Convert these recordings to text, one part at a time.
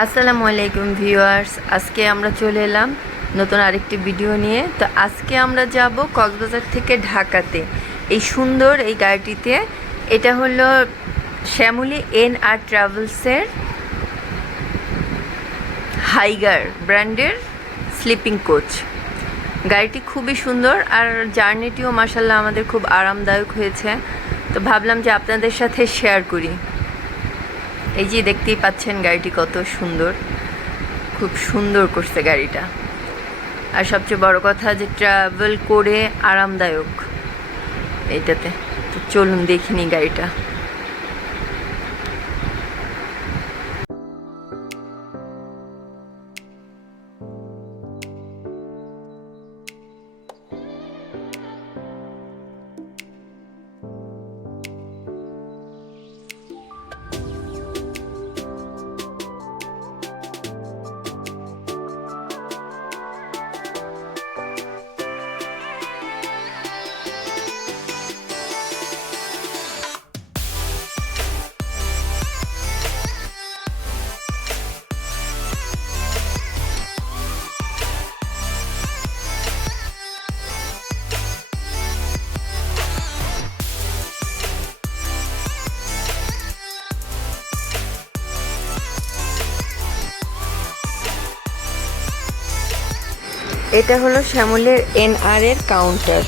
আসসালামু আলাইকুম ভিউয়ার্স, আজকে আমরা চলে এলাম নতুন আরেকটি ভিডিও নিয়ে। তো আজকে আমরা যাব কক্সবাজার থেকে ঢাকাতে এই সুন্দর এই গাড়িটিতে। এটা হলো শ্যামলী NR ট্রাভেলসের হাইগার ব্র্যান্ডের স্লিপিং কোচ। গাড়িটি খুবই সুন্দর আর জার্নিটিও মাশাআল্লাহ আমাদের খুব আরামদায়ক হয়েছে। তো ভাবলাম যে আপনাদের সাথে শেয়ার করি। এই যে দেখতেই পাচ্ছেন গাড়িটি কত সুন্দর, খুব সুন্দর করছে গাড়িটা। আর সবচেয়ে বড় কথা যে ট্রাভেল করে আরামদায়ক এইটাতে। তো চলুন দেখিনি গাড়িটা। এটা হলো শ্যামলের NR এর কাউন্টার।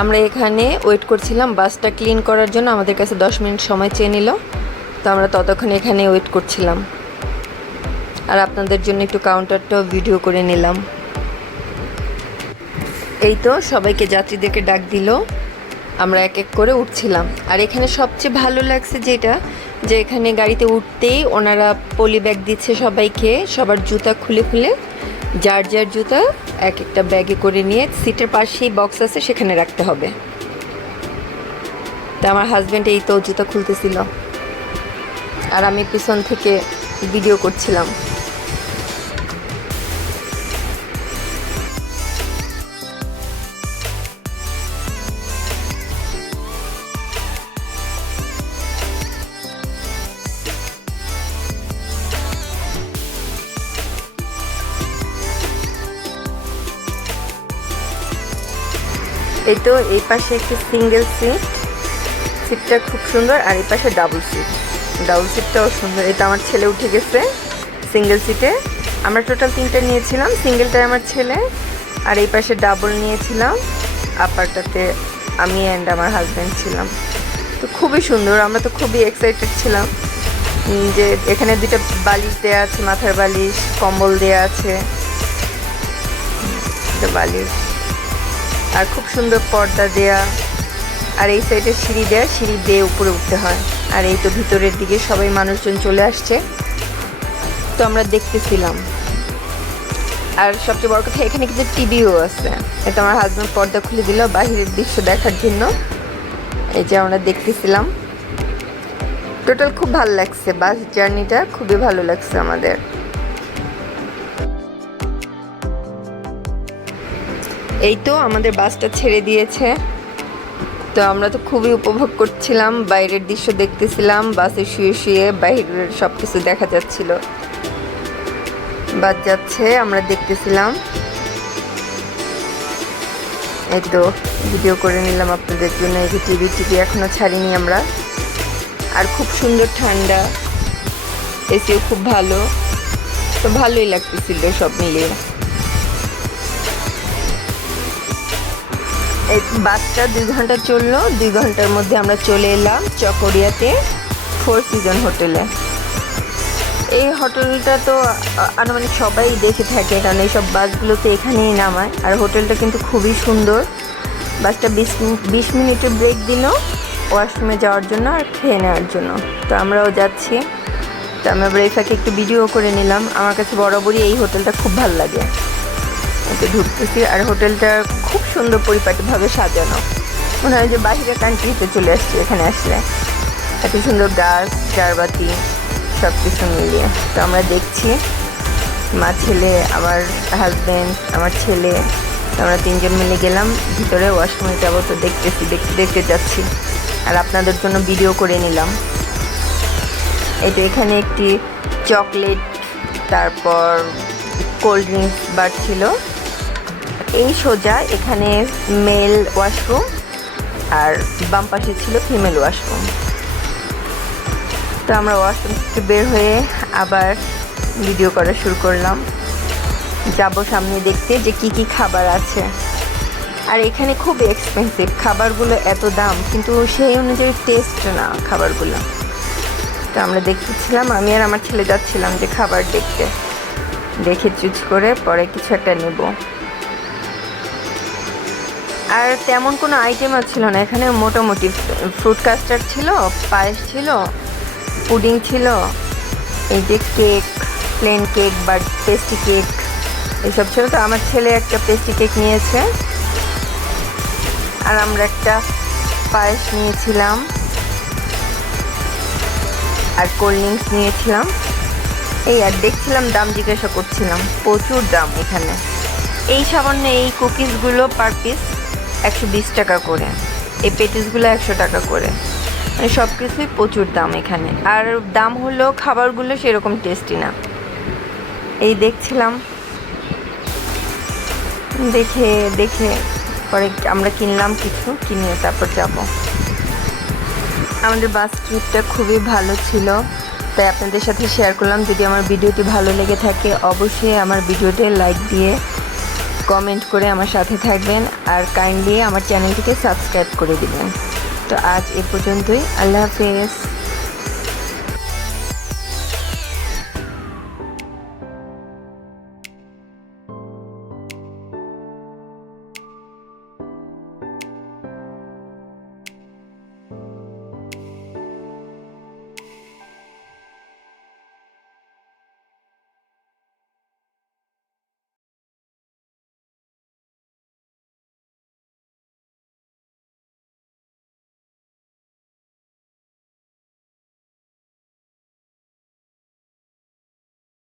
আমরা এখানে ওয়েট করছিলাম বাসটা ক্লিন করার জন্য। আমাদের কাছে 10 মিনিট সময় চেয়ে নিল, তো আমরা ততক্ষণ এখানে ওয়েট করছিলাম। আর আপনাদের জন্য একটু কাউন্টারটাও ভিডিও করে নিলাম। এই তো সবাইকে যাত্রীদেরকে ডাক দিল, আমরা এক এক করে উঠছিলাম। আর এখানে সবচেয়ে ভালো লাগছে যেটা, যে এখানে গাড়িতে উঠতেই ওনারা পলি ব্যাগ দিচ্ছে সবাইকে। সবার জুতা খুলে খুলে যার যার জুতা এক একটা ব্যাগে করে নিয়ে সিটের পাশেই বক্স আছে, সেখানে রাখতে হবে। তা আমার হাজব্যান্ড এই তো জুতা খুলতেছিল আর আমি পিছন থেকে ভিডিও করছিলাম। এই তো এই পাশে একটি সিঙ্গেল সিটটা খুব সুন্দর, আর এই পাশে ডাবল সিটটাও সুন্দর। এটা আমার ছেলে উঠে গেছে সিঙ্গেল সিটে। আমরা টোটাল 3টা নিয়েছিলাম, সিঙ্গেলটায় আমার ছেলে, আর এই পাশে ডাবল নিয়েছিলাম। আপারটাতে আমি অ্যান্ড আমার হাজব্যান্ড ছিলাম। তো খুবই সুন্দর, আমরা তো খুবই এক্সাইটেড ছিলাম যে এখানে 2টা বালিশ দেওয়া আছে, মাথার বালিশ, কম্বল দেওয়া আছে, বালিশ, আর খুব সুন্দর পর্দা দেয়া। আর এই সাইডে সিঁড়ি দেয়া, সিঁড়ি দিয়ে উপরে উঠতে হয়। আর এই তো ভিতরের দিকে সবাই মানুষজন চলে আসছে, তো আমরা দেখতেছিলাম। আর সবচেয়ে বড় কথা এখানে কিছু টিভিও আছে। এটা আমার হাজব্যান্ড পর্দা খুলে দিল বাহিরের দৃশ্য দেখার জন্য। এই যে আমরা দেখতেছিলাম। টোটাল খুব ভালো লাগছে, বাস জার্নিটা খুবই ভালো লাগছে আমাদের। এই তো আমাদের বাসটা ছেড়ে দিয়েছে, তো আমরা তো খুবই উপভোগ করছিলাম, বাইরের দৃশ্য দেখতেছিলাম। বাসে শুয়ে শুয়ে বাইরের সব কিছু দেখা যাচ্ছিল। বাস যাচ্ছে, আমরা দেখতেছিলাম। এই তো ভিডিও করে নিলাম আপনাদের জন্য। এই যে টিভি এখনো ছাড়িনি আমরা। আর খুব সুন্দর ঠান্ডা, এসিও খুব ভালো, তো ভালোই লাগতেছিল সব মিলিয়ে। এই বাসটা 2 ঘন্টা চললো। 2 ঘন্টার মধ্যে আমরা চলে এলাম চকরিয়াতে 4 সিজন হোটেলে। এই হোটেলটা তো আনুমানিক সবাই দেখে থাকে, কারণ এইসব বাসগুলোতে এখানেই নামায়। আর হোটেলটা কিন্তু খুবই সুন্দর। বাসটা 20 মিনিটের ব্রেক দিল ওয়াশরুমে যাওয়ার জন্য আর খেয়ে নেওয়ার জন্য। তো আমরাও যাচ্ছি। তো আমরা ব্রেকফাস্টে একটু ভিডিও করে নিলাম। আমার কাছে বরাবরই এই হোটেলটা খুব ভালো লাগে। এতে ঢুকতেছি, আর হোটেলটা খুব সুন্দর পরিপাটিভাবে সাজানো। মনে হয় যে বাহিরের কান্ট্রিতে চলে আসছে এখানে আসলে। এত সুন্দর গাছ, চারবাতি, সব কিছু মিলিয়ে। তো আমরা দেখছি, মা, ছেলে, আমার হাজব্যান্ড, আমার ছেলে, আমরা 3জন মিলে গেলাম ভিতরে ওয়াশরুমে যাবো। তো দেখতে যাচ্ছি আর আপনাদের জন্য ভিডিও করে নিলাম। এটা এখানে একটি চকলেট তারপর কোল্ড ড্রিঙ্কস বার ছিল। এই সোজা এখানে মেল ওয়াশরুম আর বাম পাশে ছিল ফিমেল ওয়াশরুম। তো আমরা ওয়াশরুম থেকে বের হয়ে আবার ভিডিও করা শুরু করলাম, যাব সামনে দেখতে যে কি কি খাবার আছে। আর এখানে খুব এক্সপেন্সিভ, খাবারগুলো এত দাম কিন্তু সেই অনুযায়ী টেস্ট না খাবারগুলো। তো আমরা দেখতেছিলাম, আমি আর আমার ছেলে যাচ্ছিলাম যে খাবার দেখতে, দেখে চুজ করে পরে কিছু একটা নেব। আর তেমন কোনো আইটেমও ছিল না এখানে, মোটামুটি ফ্রুট কাস্টার্ড ছিল, পায়েস ছিল, পুডিং ছিল, এই যে কেক, প্লেন কেক বা পেস্ট্রি কেক এসব ছিল। তো আমার ছেলে একটা পেস্ট্রি কেক নিয়েছে আর আমরা একটা পায়েস নিয়েছিলাম আর কোল্ড ড্রিঙ্কস নিয়েছিলাম। এই আর দেখছিলাম, দাম জিজ্ঞাসা করছিলাম, প্রচুর দাম এখানে। এই সামান্য এই কুকিজগুলো পার পিস 120 টাকা করে, এই পেটিসগুলো 100 টাকা করে, মানে সব কিছুই প্রচুর দাম এখানে। আর দাম হলো খাবারগুলো সেরকম টেস্টি না। এই দেখছিলাম, দেখে দেখে পরে আমরা কিনলাম কিছু, কিনে তারপর যাব। আমাদের বাস ট্রিপটা খুবই ভালো ছিল, তাই আপনাদের সাথে শেয়ার করলাম। যদি আমার ভিডিওটি ভালো লেগে থাকে অবশ্যই আমার ভিডিওতে লাইক দিয়ে কমেন্ট করে আমার সাথে থাকবেন আর কাইন্ডলি আমার চ্যানেলটিকে সাবস্ক্রাইব করে দিবেন। তো আজ এ পর্যন্তই, আল্লাহ হাফেজ।